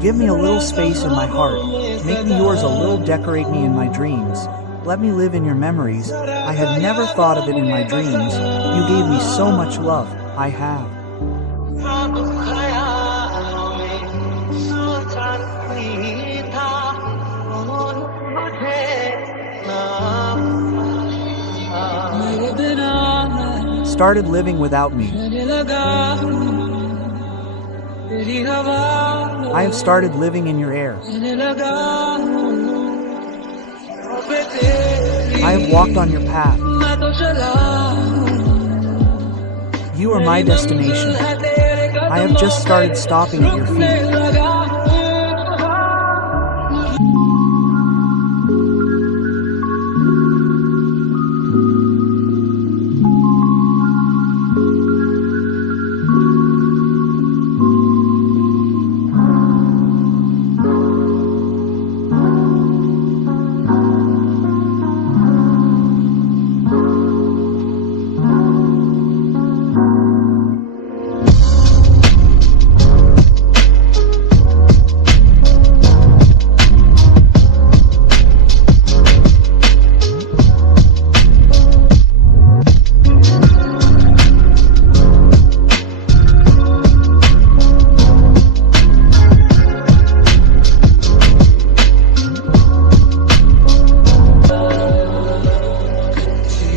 Give me a little space in my heart, make me yours a little, decorate me in my dreams. Let me live in your memories. I had never thought of it in my dreams. You gave me so much love, I have. Started living without me. I have started living in your air. I have walked on your path. You are my destination. I have just started stopping at your feet.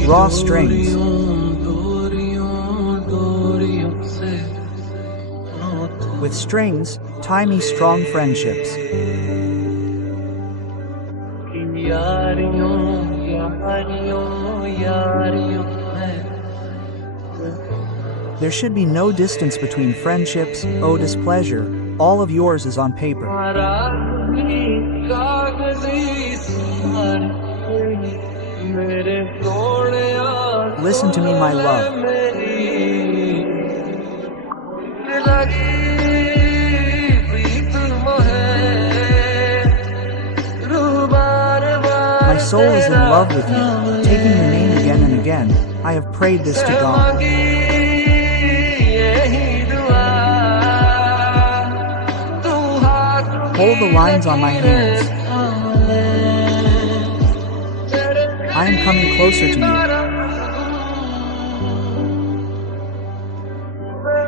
Raw strings. With strings, tie me strong friendships. There should be no distance between friendships, oh displeasure, all of yours is on paper. Listen to me, my love. My soul is in love with you, taking your name again and again. I have prayed this to God. Hold the lines on my hands. I am coming closer to you.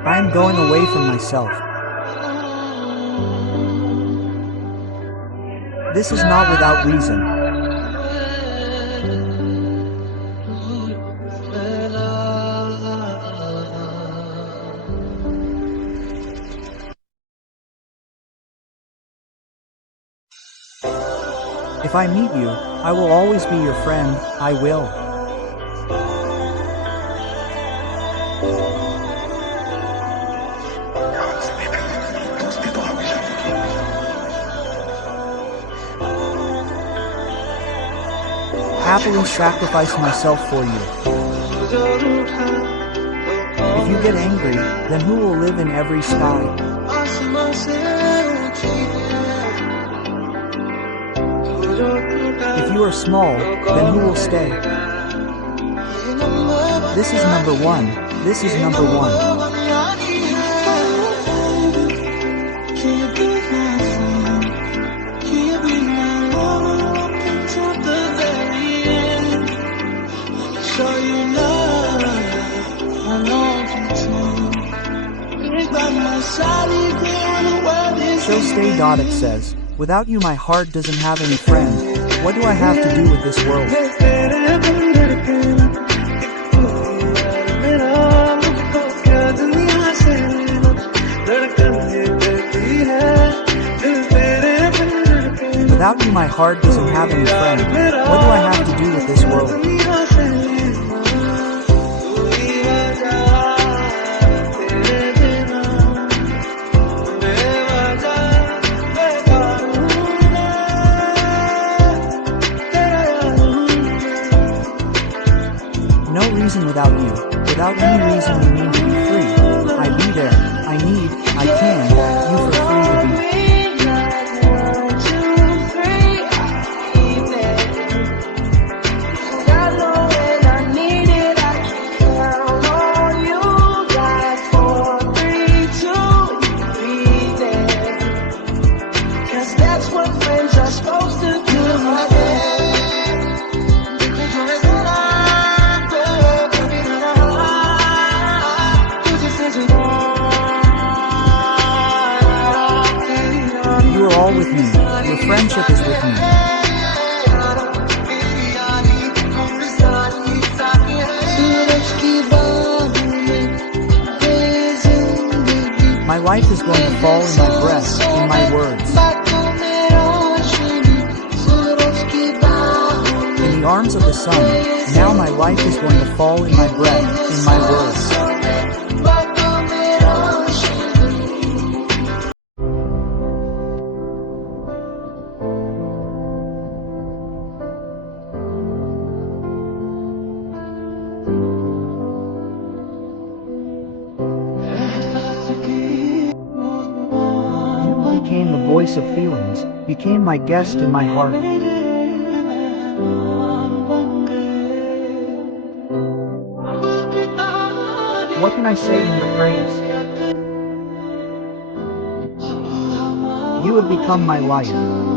I am going away from myself. This is not without reason. If I meet you, I will always be your friend, I will. Happily sacrifice myself for you. If you get angry, then who will live in every sky? If you are small, then who will stay? This is number one. This is number one. So Stay Dodic says, without you my heart doesn't have any friend. What do I have to do with this world? Without you my heart doesn't have any friend. What do I have to do with this world? Without you, without any reason you mean to be free. I be there, I need, I can, you for free to be. friendship is with me. My life is going to fall in my breath, in my words. In the arms of the sun, now my life is going to fall in my breath, in my words. You became the voice of feelings, became my guest in my heart. What can I say in your praise? You have become my life.